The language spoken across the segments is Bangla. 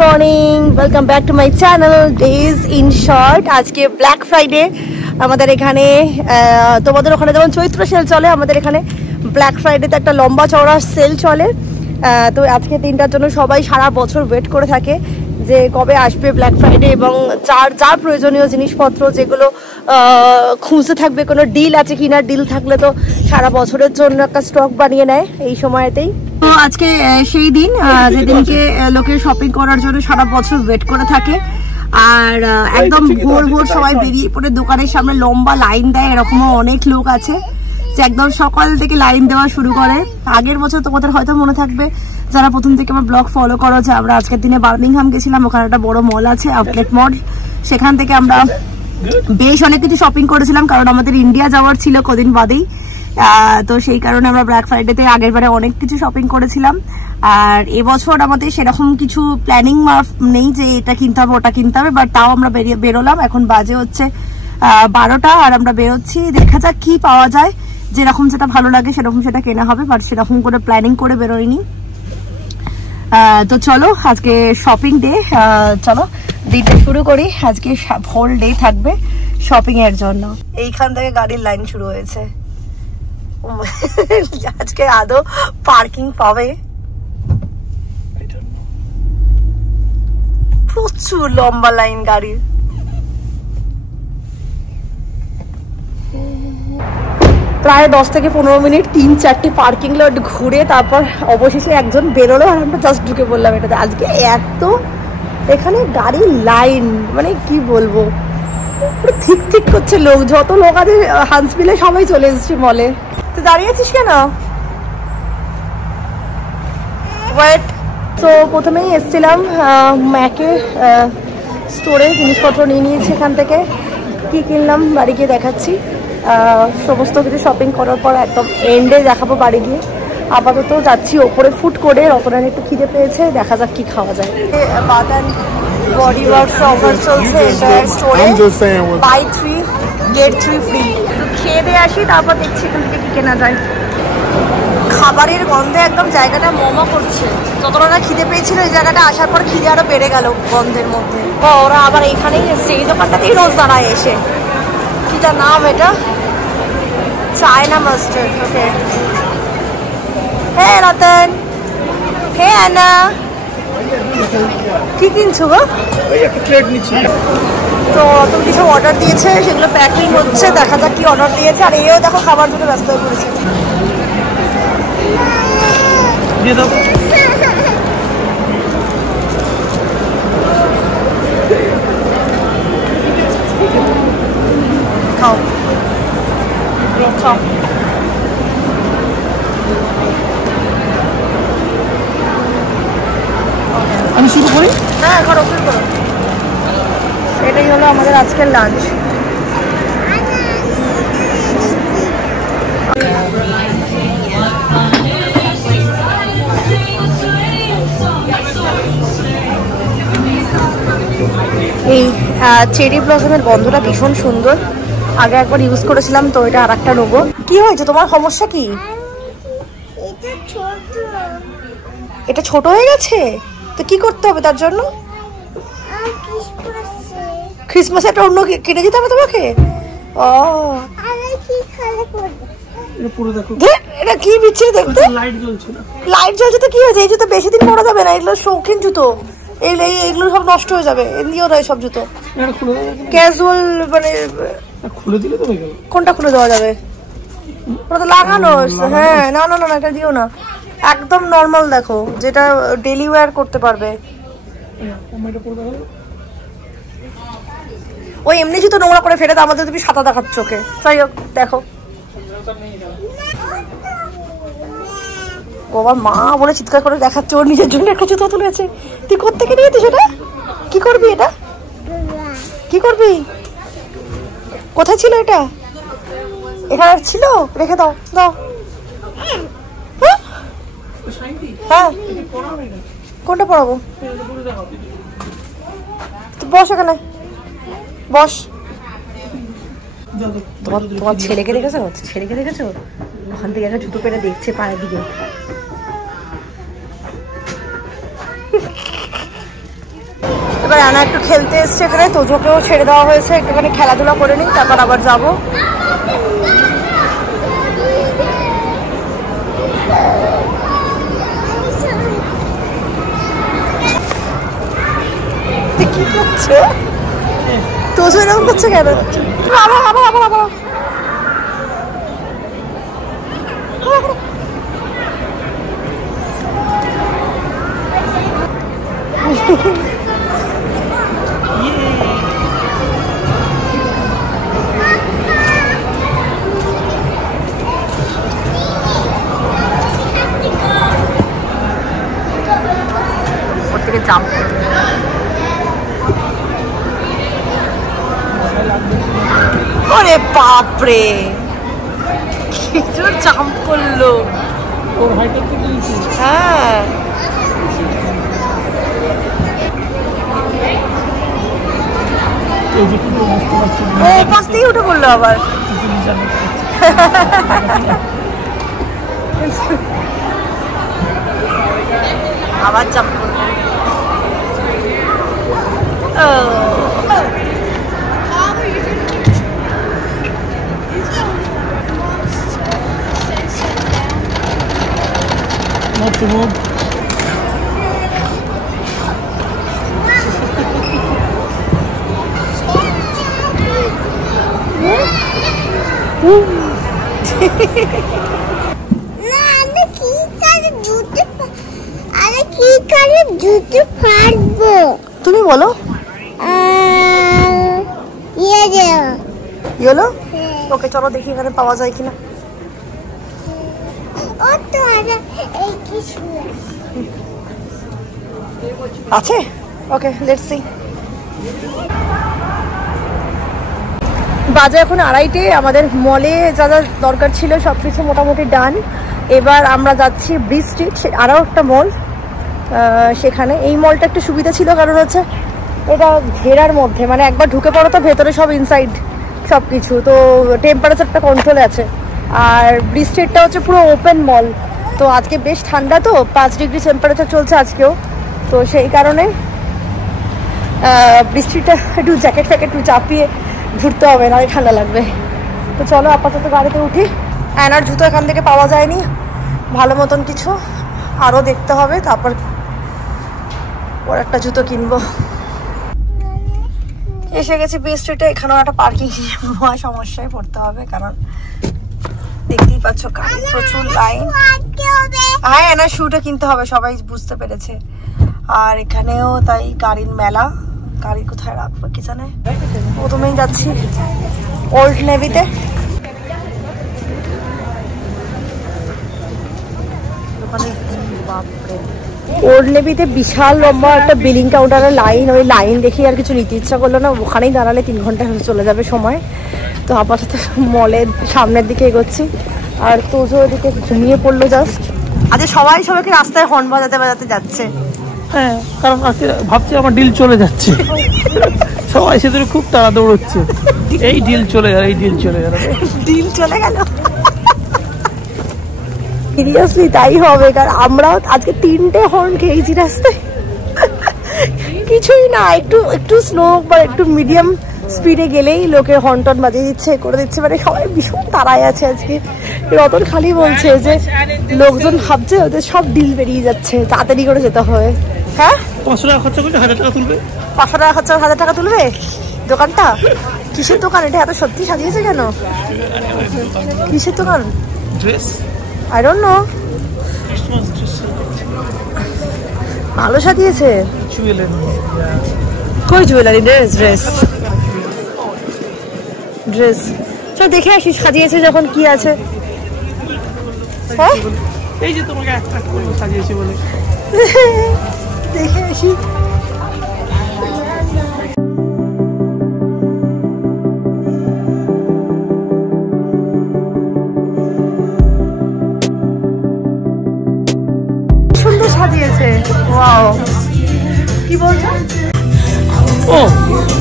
Morning, welcome back to my channel days in short. আজকে ব্ল্যাক ফ্রাইডে আমাদের এখানে। তোমাদের ওখানে যেমন চৈত্র সেল চলে, আমাদের এখানে ব্ল্যাক ফ্রাইডেতে একটা লম্বা চওড়া সেল চলে। তো আজকে দিনটার জন্য সবাই সারা বছর ওয়েট করে থাকে যে কবে আসবে ব্ল্যাক ফ্রাইডে, এবং যার প্রয়োজনীয় জিনিসপত্র যেগুলো খুঁজতে থাকবে, কোনো ডিল আছে কিনা, ডিল থাকলে তো সারা বছরের জন্য একটা স্টক বানিয়ে নেয় এই সময়তেই। তো আজকে সেই দিন যেদিনকে লোকে শপিং করার জন্য সারা বছর ওয়েট করে থাকে, আর একদম ভোর ভোর সবাই বেরিয়ে পড়ে দোকানের সামনে লম্বা লাইন দেয়। এরকমও অনেক লোক আছে যে একদম সকাল থেকে লাইন দেওয়া শুরু করে। আগের বছর তোমাদের হয়তো মনে থাকবে যারা প্রথম থেকে আমার ব্লগ ফলো করো, যে আমরা আজকের দিনে বার্মিংহাম গেছিলাম। ওখানে একটা বড় মল আছে, আউটলেট মল। সেখান থেকে আমরা বেশ অনেক কিছু শপিং করেছিলাম, কারণ আমাদের ইন্ডিয়া যাওয়ার ছিল কদিন বাদেই। তো সেই কারণে আমরা ব্ল্যাক ফ্রাইডেতে আগের বারে অনেক কিছু শপিং করেছিলাম। আর এবছর আমাদের সেরকম কিছু প্ল্যানিং নেই যে এটা কিনতে হবে ওটা কিনতে হবে, বাট তাও আমরা বেরোলাম। এখন বাজে হচ্ছে 12টা, আর আমরা বেরোচ্ছি। দেখা যাক কি পাওয়া যায়, যেরকম যেটা ভালো লাগে সেরকম সেটা কেনা হবে, বাট সেরকম করে প্ল্যানিং করে বেরোয়নি। তো চলো, আজকে শপিং ডে। চলো দিনটা শুরু করি। আজকে হোল ডে থাকবে শপিং এর জন্য। এইখান থেকে গাড়ির লাইন শুরু হয়েছে। আজকে আদৌ পার্কিং পাবে? প্রচুর লম্বা লাইন গাড়ির। প্রায় 10 থেকে 15 মিনিট 3-4টি পার্কিং লট ঘুরে তারপর অবশেষে একজন বেরোলো, আর আমরা জাস্ট ঢুকে বললাম এটাতে। আজকে এত এখানে গাড়ির লাইন, মানে কি বলবো, পুরো ঠিক ঠিক করছে লোক। যত লোক আছে হান্সভিলে সবাই চলে এসেছে মলে। তুই দাঁড়িয়েছিস কেন? ওয়েট। তো প্রথমেই এসেছিলাম ম্যাকে স্টোরে, জিনিসপত্র নিয়ে নিয়েছি এখান থেকে। কি কিনলাম বাড়ি গিয়ে দেখাচ্ছি। সমস্ত কিছু শপিং করার পর একদম এন্ডে দেখাবো বাড়ি গিয়ে। আপাতত যাচ্ছি ওপরে ফুড করে। রতনের একটু খিদে পেয়েছে, দেখা যাক কি খাওয়া যায়। বাটান বডি ওয়াশ অফার চলছে এটা স্টোরে, বাই 3 গেট 3 ফ্রি। খেয়ে দিয়ে আসি, তারপর দেখছি এখান থেকে কি কেনা যায়। খাবারের গন্ধে একদম জায়গাটা মমা করছে। যতটা না খিদে পেয়েছিল, এই জায়গাটা আসার পর খিদে আরো বেড়ে গেল গন্ধের মধ্যে। ওরা আবার এইখানেই এসছে, এই দোকানটাতেই রোজ দাঁড়ায় এসে। কিটা নাম এটা? China mustard. ওকে। হ্যাঁ রতন, হ্যাঁ আনা, কি কিনছো গো? তো তুমি কিছু অর্ডার দিয়েছে, সেগুলো প্যাকিং হচ্ছে। দেখা যাক কি অর্ডার দিয়েছে। আর এও দেখো খাবার জন্য ব্যস্ত হয়ে পড়েছে। খাও খাও। আমি শুরু করি? হ্যাঁ করো, শুরু করো। এটাই হলো আমাদের আজকের লাঞ্চ। এই চেরি ব্লসমের গন্ধটা ভীষণ সুন্দর। আগে একবার ইউজ করেছিলাম, তো এটা আর একটা নেবো। কি হয়েছে তোমার? সমস্যা কি? এটা ছোট হয়ে গেছে, তো কি করতে হবে তার জন্য? ক্রিসমাসে একটা অন্য কিনে দিতে হবে তোমাকে। ও এটা কি বিচ্ছিরি দেখতে। লাইট জ্বলছে তো কি হয়েছে? এই জুতো বেশি দিন পরা যাবে না, এগুলো শৌখিন জুতো। এইগুলো সব নষ্ট হয়ে যাবে। এমনিও নয় সব জুতো, ক্যাজুয়াল। মানে খুলে দিলে তো হয়ে গেল। কোনটা খুলে দেওয়া যাবে? ওটা তো লাগানো। হ্যাঁ না না না, এটা দিও না। একদম নর্মাল দেখো, যেটা ডেলি ওয়্যার করতে পারবে। ওই এমনি জুতো নোংরা করে ফেলে তো আমাদের তুমি সাদা দেখাচ্ছ ওকে। যাই হোক দেখো, বাবা মা বলে চিৎকার করে দেখাচ্ছে ওর নিজের জন্য একটা জুতো তুলেছে। তুই কোত্থেকে নিয়েছিস এটা? কি করবি এটা? কি করবি? কোথায় ছিল এটা? এখানে ছিল, রেখে দাও। দাও। হ্যাঁ কোনটা পড়াবো? বস এখানে, বস। তোমার ছেলেকে দেখেছো? ছেলেকে দেখেছো? ওখান থেকে একটা জুতো পেরে দেখছে পায়ের দিকে। এবার আনা একটু খেলতে এসছে এখানে, তোজোকেও ছেড়ে দেওয়া হয়েছে, একটুখানি খেলাধুলা করে নিই, তারপর আবার যাবো। কি করছে তোজো, এরকম করছে কেন? বাবা বাবা বাবা বাবা ওর থেকে জাম্প করবে। ওরে বাপরে, কিছু জাম্প করলো। হ্যাঁ, ও পাশ থেকে উঠে পড়লো আবার। আবার জাম্প করলো। Not to move. তুমি বলো। ওকে চলো দেখি এখানে পাওয়া যায় কিনা। আছে, ওকে লেটস সি। বাজে এখন 2:30, আমাদের মলে যা যা দরকার ছিল সব কিছু মোটামুটি ডান। এবার আমরা যাচ্ছি ব্রিজ স্ট্রিট, আরও একটা মল, সেখানে। এই মলটা একটু সুবিধা ছিল কারণ হচ্ছে এটা ঘেরার মধ্যে, মানে একবার ঢুকে পড়ো তো ভেতরে সব ইনসাইড সব কিছু, তো টেম্পারেচারটা কন্ট্রোলে আছে। আর ব্রিজ স্ট্রিটটা হচ্ছে পুরো ওপেন মল, তো আজকে বেশ ঠান্ডা, তো 5 ডিগ্রি টেম্পারেচার চলছে আজকেও, তো সেই কারণে ব্রিজ স্ট্রিটটা একটু জ্যাকেট ফ্যাকেট একটু চাপিয়ে ঘুরতে হবে, না ঠান্ডা লাগবে। তো চলো আপাতত গাড়িতে উঠি। অ্যানার জুতো এখান থেকে পাওয়া যায়নি ভালো মতন কিছু, আরও দেখতে হবে, তারপর ওর একটা জুতো কিনবো। এসে গেছি ব্রিজ স্ট্রিটে, এখানেও একটা পার্কিং মহা সমস্যায় পড়তে হবে, কারণ দেখতেই পাচ্ছ গাড়ি প্রচুর লাইন। হ্যাঁ, অ্যানার শুটা কিনতে হবে, সবাই বুঝতে পেরেছে। আর এখানেও তাই গাড়ির মেলা, গাড়ি কোথায় রাখবো কি জানে। প্রথমেই যাচ্ছি ওল্ড নেভিতে। ওল্ড নেভিতে বিশাল লম্বা একটা বিলিং কাউন্টারের লাইন, ওই লাইন দেখে আর কিছু নিতে ইচ্ছা করলো না, ওখানেই দাঁড়ালে 3 ঘন্টা চলে যাবে সময়। তো আপাতত মলের সামনের দিকে এগোচ্ছি, আর তোজো ওদিকে ঘুমিয়ে পড়লো জাস্ট। আজ সবাইকে রাস্তায় হর্ন বাজাতে বাজাতে যাচ্ছে। হ্যাঁ, কারণ ভাবছি আমার ডিল চলে যাচ্ছে, সবাই সেদিন খুব তাড়া দৌড়চ্ছে, এই ডিল চলে গেল, এই ডিল চলে গেল, ডিল চলে গেল। সিরিয়াসলি তাই হবে, কারণ আমরাও আজকে 3টে হর্ন খেয়েছি রাস্তায়। কিছুই না, একটু স্লো বা একটু মিডিয়াম স্পিডে গেলেই লোকে হর্ন টন বাজিয়ে দিচ্ছে, করে দিচ্ছে, মানে সবাই ভীষণ তাড়ায় আছে আজকে। রতন খালি বলছে যে লোকজন ভাবছে ওদের সব ডিল বেরিয়ে যাচ্ছে, তাড়াতাড়ি করে যেতে হবে। হ্যাঁ, 500 টাকা খরচা করলে 1000 টাকা তুলবে। 500 টাকা খরচা 1000 টাকা তুলবে দোকানটা? কিসের দোকান এটা? এত সত্যি সাজিয়েছে কেন? কিসের দোকান? Dress, I don't know. ভালো সাজিয়েছে। কই জুয়েলারি? ড্রেস চল দেখে আসি সাজিয়েছে যখন, কি আছে। হ্যাঁ, এই যে তোমাকে অ্যাট্রাক্ট করবো সাজিয়েছে বলে, দেখে আসি। সুন্দর সাজিয়েছে, ওয়াও। কি বলছো? ও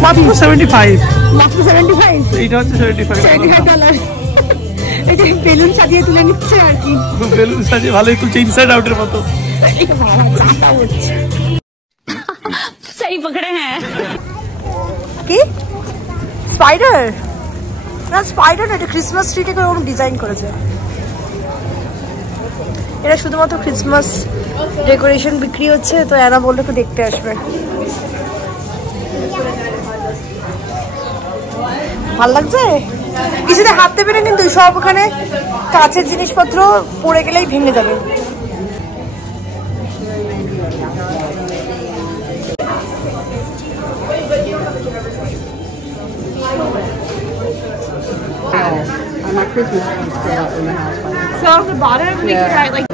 মাত্র 75। মাত্র 75? এইটা হচ্ছে $75। এটা বেলুন সাজিয়ে তুলে নিচ্ছে আর কি। বেলুন সাজিয়ে ভালোই তুলছে, ইনসাইড আউটের মতো। सही पकड़े हैं। কি স্পাইডার? না স্পাইডার না, এটা ক্রিসমাস ট্রিটাকে ওরকম ডিজাইন করেছে। এটা শুধুমাত্র ক্রিসমাস ডেকোরেশন বিক্রি হচ্ছে, তো এরা বললে একটু দেখতে আসবে। ভাল লাগছে? কিছুতে হাত দেবে না কিন্তু, সব ওখানে কাঁচের জিনিসপত্র পড়ে গেলেই ভেঙে যাবে। My Christmas tree is still up in the house by the So the bottom we could write like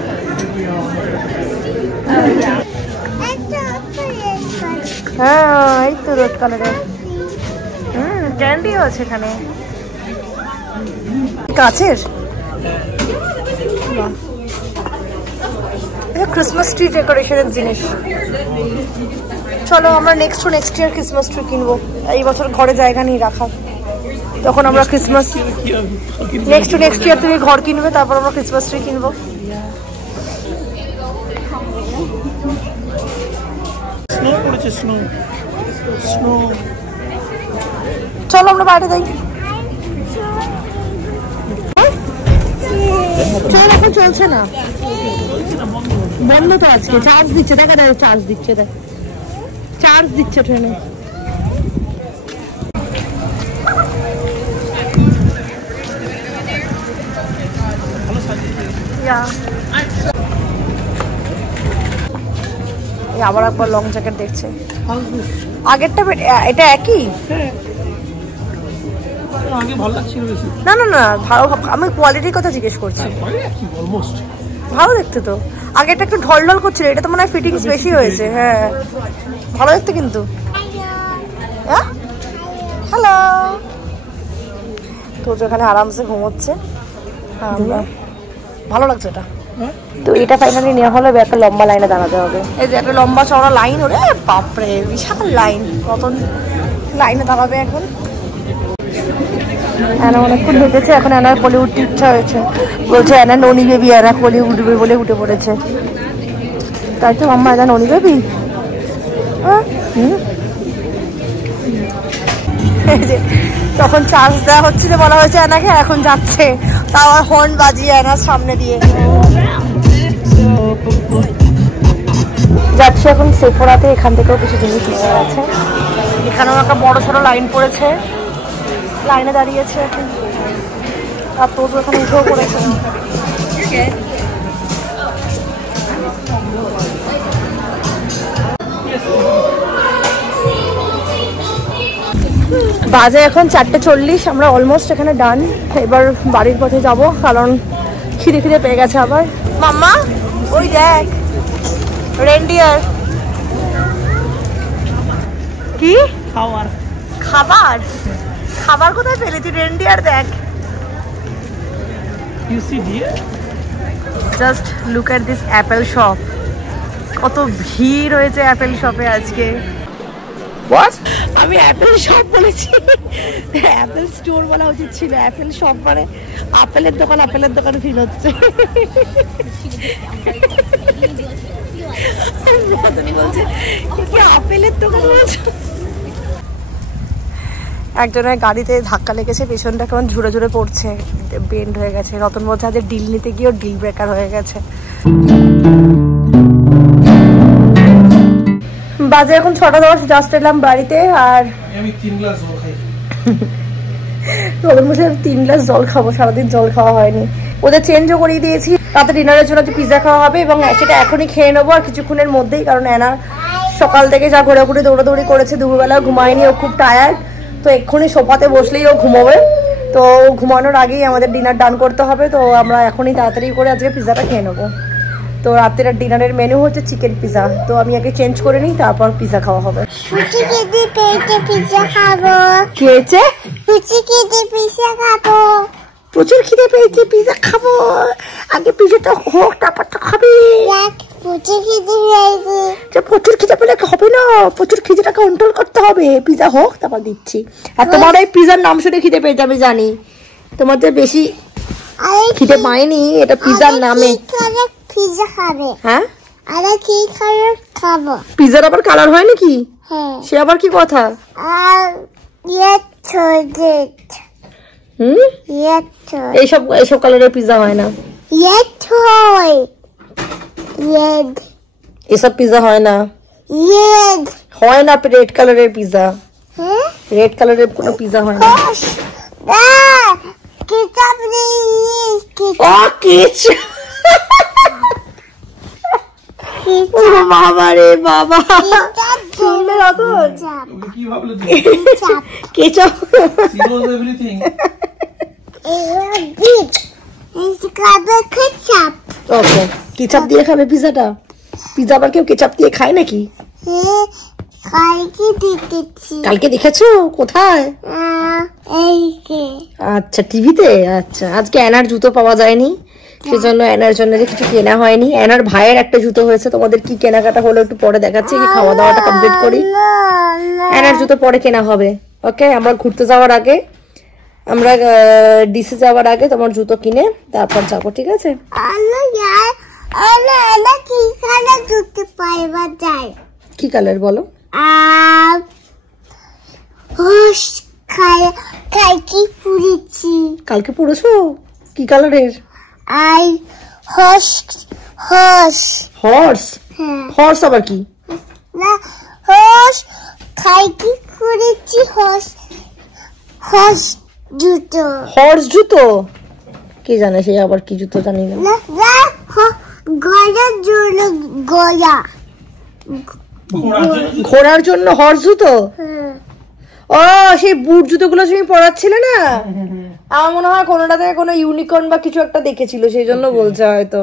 হ্যাঁ এই তো রোড কালারের ক্যান্ডিও আছে এখানে কাঁচের। এটা ক্রিসমাস ট্রি ডেকোরেশনের জিনিস। চলো আমরা নেক্সট ইয়ার ক্রিসমাস ট্রি কিনবো। এই বছর ঘরে জায়গা নেই রাখার, তখন আমরা ক্রিসমাস নেক্সট ইয়ার তুমি ঘর কিনবে, তারপর আমরা ক্রিসমাস ট্রি কিনবো। চলো আমরা বাইরে যাই। ট্রেন এখন চলছে না, বন্ধ তো আজকে। চার্জ দিচ্ছে, দেখা যায় চার্জ দিচ্ছে, দেখ চার্জ দিচ্ছে ট্রেনে। আবার একবার লং জ্যাকেট দেখছে। আগেরটা এটা একই? না না না ভালো, আমি কোয়ালিটির কথা জিজ্ঞেস করছি। ভালো দেখতে তো, আগেরটা একটু ঢল ঢল করছিল, এটা তো মনে হয় ফিটিংস বেশি হয়েছে। হ্যাঁ ভালো দেখতে কিন্তু। হ্যালো, তো যেখানে আরামসে ঘুমোচ্ছে, ভালো লাগছে এটা। তো এটা ফাইনালি নেওয়া হলো, একটা লম্বা লাইনে দাঁড়াতে হবে। এই যে একটা লম্বা চওড়া লাইন, ওরে বাপরে বিশাল লাইন, কত লাইনে দাঁড়াবে এখন। অ্যানা অনেকক্ষণ হেঁটেছে, এখন অ্যানার কোলে উঠতে ইচ্ছা হয়েছে, বলছে অ্যানা ননি বেবি, অ্যানা কোলে উঠবে বলে উঠে পড়েছে। তাই তো মাম্মা, এটা ননি বেবি। তখন চার্জ দেওয়া হচ্ছিল, বলা হয়েছে অ্যানাকে, এখন যাচ্ছে, তাও হর্ন বাজিয়ে অ্যানার সামনে দিয়ে যাচ্ছে। এখন সেফোরাতে এখান থেকেও কিছু জিনিস নেওয়া আছে। এখানেও একটা বড় ছোট লাইন পড়েছে, লাইনে দাঁড়িয়েছে এখন। আর তো এখানে উঠেও পড়েছে। বাজে এখন 4:40, আমরা অলমোস্ট এখানে ডান। এবার বাড়ির পথে যাব, কারণ খিদে পেয়ে গেছে আবার। মাম্মা ওই দেখ রেনডিয়ার। কি খাবার? খাবার খাবার কোথায় পেলি তুই? রেনডিয়ার দেখ। You see deer? Just look at this Apple shop. কত ভিড় হয়েছে অ্যাপেল শপে আজকে। আমি অ্যাপেল শপ বলেছি, অ্যাপেল স্টোর বলা উচিত ছিল। অ্যাপেল শপ মানে আপেলের দোকান, আপেলের দোকানে ফিল হচ্ছে। আপেলের দোকান বলছে। একজনের গাড়িতে ধাক্কা লেগেছে, পেছনটা কেমন ঝুড়ে ঝুড়ে পড়ছে, বেন্ড হয়ে গেছে। রতন বলছে আজ ডিল নিতে গিয়েও ডিল ব্রেকার হয়ে গেছে। বাজে এখন 6:10, জাস্ট এলাম বাড়িতে। আর আমি 3 গ্লাস জল খাই। রতন বলছে 3 গ্লাস জল খাবো, সারাদিন জল খাওয়া হয়নি। ওদের চেঞ্জও করিয়ে দিয়েছি, রাতে ডিনারের জন্য পিৎজা খাওয়া হবে এবং সেটা এখনই খেয়ে নেবো আর কিছুক্ষণের মধ্যেই। কারণ অ্যানা সকাল থেকে যা ঘোরাঘুরি দৌড়াদৌড়ি করেছে, দুপুরবেলা ঘুমায়নি, ও খুব টায়ার্ড। তো এক্ষুনি সোফাতে বসলেই ও ঘুমাবে। তো ঘুমানোর আগেই আমাদের ডিনার ডান করতে হবে। তো আমরা এখনই তাড়াতাড়ি করে আজকে পিৎজাটা খেয়ে নেবো। তো রাতের ডিনারের মেনু হচ্ছে চিকেন পিৎজা। তো আমি আগে চেঞ্জ করে নিই, তারপর পিৎজা খাওয়া হবে। প্রচুর খিদে পেয়েছে, পিৎজা খাবো। আগে পিৎজাটা হোক, তারপর তো খাবি। প্রচুর খিদে পেলে হবে না, প্রচুর খিদেটা কন্ট্রোল করতে হবে। পিৎজা হোক, তারপর দিচ্ছি। আর তোমার এই পিৎজার নাম শুনে খিদে পেয়েছে আমি জানি, তোমাদের বেশি খিদে পায়নি। এটা পিৎজার নামে পিৎজা খাবে। হ্যাঁ আরে কি খাবো পিজার আবার কালার হয় নাকি? হ্যাঁ সে আবার কি কথা? আর এইসব কালারের পিজা হয় না। এসব পিজা হয় না, হয় না। রেড কালারের পিজা, রেড কালারের কোনো পিজা হয় না। বাবা রে বাবা, শুনলে রতন? কি ভাবলে কেচাপ এভরিথিং। ওকে, কেচাপ দিয়ে খাবে পিজাটা? পিজা আবার কেউ কেচাপ দিয়ে খায় নাকি? কালকে দেখেছো কোথায়? আচ্ছা, টিভিতে। আচ্ছা, আজকে অ্যানার জুতো পাওয়া যায়নি, সেজন্য অ্যানার জন্য কিছু কেনা হয়নি। অ্যানার ভাইয়ের একটা জুতো হয়েছে। তোমাদের কি কেনাকাটা হলো একটু পরে দেখাচ্ছি, কি খাওয়া দাওয়াটা কমপ্লিট করি। অ্যানার জুতো পরে কেনা হবে। ওকে, আমরা ঘুরতে যাওয়ার আগে, আমরা ডিসে যাওয়ার আগে তোমার জুতো কিনে তারপর যাবো, ঠিক আছে? কি কালার বলো? কালকে পড়েছো কি কালারের? হর্স। হর্স আবার কি? হর্স জুতো কি জানে সে, আবার কি জুতো জানি না। ঘোড়ার জন্য হর্স জুতো? ও, সেই বুট জুতোগুলো তুমি পরাচ্ছিলে না? আমার মনে হয় কোনোটাতে কোনো ইউনিকর্ন বা কিছু একটা দেখেছিল, সেই জন্য বলছে হয়তো।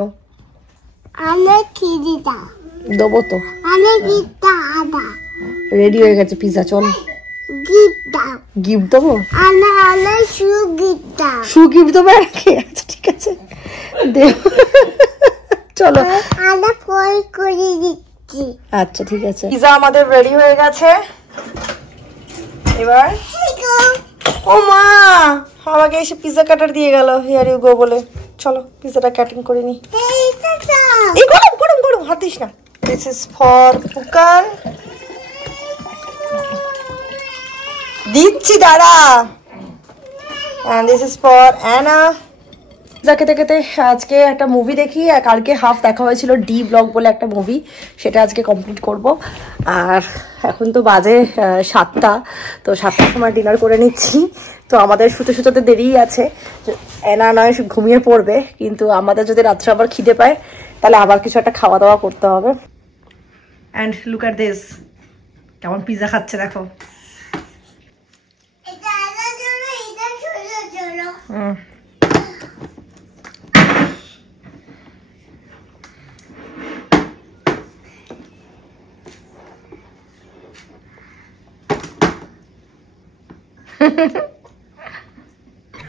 দেবো তো, রেডি হয়ে গেছে পিজা, চল গিফট দেবো। শু গিফট দেবো? আচ্ছা ঠিক আছে, চলো। আচ্ছা ঠিক আছে, পিজা আমাদের রেডি হয়ে গেছে। এবার ও মা আমাকে এসে পিজা কাটার দিয়ে গেল, হিয়ার ইউ গো বলে। চলো পিজাটা কাটিং করে নি। এই গরম গরম গরম, হাত দিস না। দিস ইজ ফর পুকান। দিচ্ছি দাঁড়া। and this is for Anna. খেতে খেতে আজকে একটা মুভি দেখি, আর কালকে হাফ দেখা হয়েছিল ডি ব্লগ বলে একটা মুভি, সেটা আজকে কমপ্লিট করব। আর এখন তো বাজে 7টা, তো 7টার সময় ডিনার করে নিচ্ছি। তো আমাদের শুতে শুতে দেরিই আছে। এনা নয় ঘুমিয়ে পড়বে, কিন্তু আমাদের যদি রাত্রে আবার খিদে পায় তাহলে আবার কিছু একটা খাওয়া দাওয়া করতে হবে। অ্যান্ড লুক অ্যাট দিস, কেমন পিজা খাচ্ছে দেখো।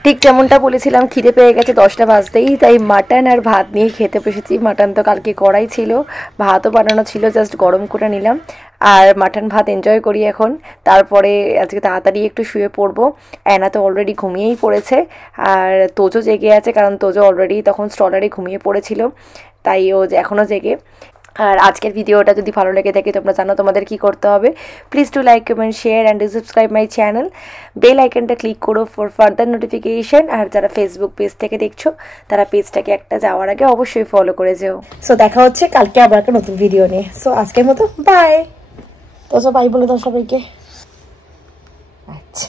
ঠিক যেমনটা বলেছিলাম, খিদে পেয়ে গেছে 10টা বাজতেই, তাই মাটন আর ভাত নিয়ে খেতে বসেছি। মাটন তো কালকে কড়াই ছিল, ভাতও বানানো ছিল, জাস্ট গরম করে নিলাম। আর মাটন ভাত এনজয় করি এখন। তারপরে আজকে তাড়াতাড়ি একটু শুয়ে পড়বো। অ্যানা তো অলরেডি ঘুমিয়েই পড়েছে, আর তোজো জেগে আছে, কারণ তোজো অলরেডি তখন স্টলারে ঘুমিয়ে পড়েছিল, তাই ও এখনও জেগে। আর আজকের ভিডিওটা যদি ভালো লেগে থাকে তোমরা জানো তোমাদের কি করতে হবে। Please to like, comment, share and subscribe my channel. Bell আইকনটা ক্লিক করো ফর ফার্দার নোটিফিকেশন। আর যারা ফেসবুক পেজ থেকে দেখছো তারা পেজটাকে একটা যাওয়ার আগে অবশ্যই ফলো করে যেও। সো দেখা হচ্ছে কালকে আবার একটা নতুন ভিডিও নিয়ে। সো আজকের মতো বাই। তো বাই বলে দাও সবাইকে। আচ্ছা,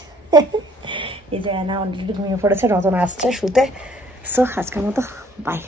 এই যে অ্যানা অলরেডি ঘুমিয়ে পড়েছে, রতন আসছে শুতে। সো আজকের মতো বাই।